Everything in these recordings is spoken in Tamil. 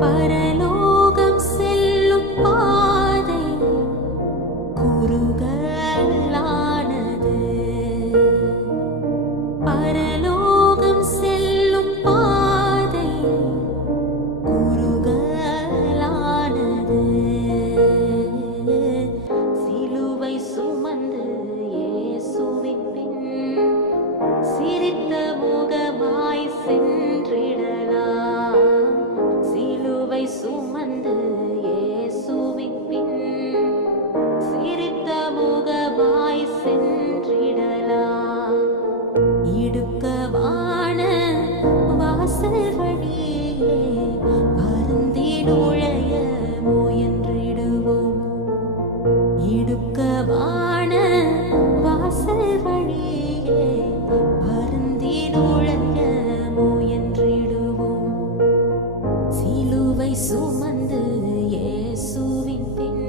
பரலோகம் செல்லும் பாதை குறுகலானது. பரலோகம் செல்லும் பாதை குறுகலானது. சிலுவை சுமந்து இயேசுவின் பின் சிரித்த முகமாய் சென்றிடலாம். சிலுவை சுமந்து இயேசுவின் பின் சிரித்த முகமாய் சென்றிடலாம். இடுக்கமான வாசல் வழியே வருந்தி நுழைய முயன்றிடுவோம். இடுக்கமான வாசல் வழியே வருந்தி நுழைய முயன்றிடுவோம். சிலுவை சுமந்து இயேசுவின் பின்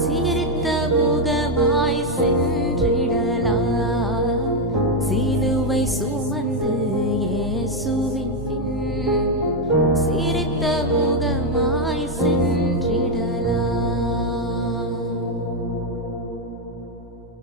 சிரித்த முகமாய் சென்றிடலாம். சிலுவை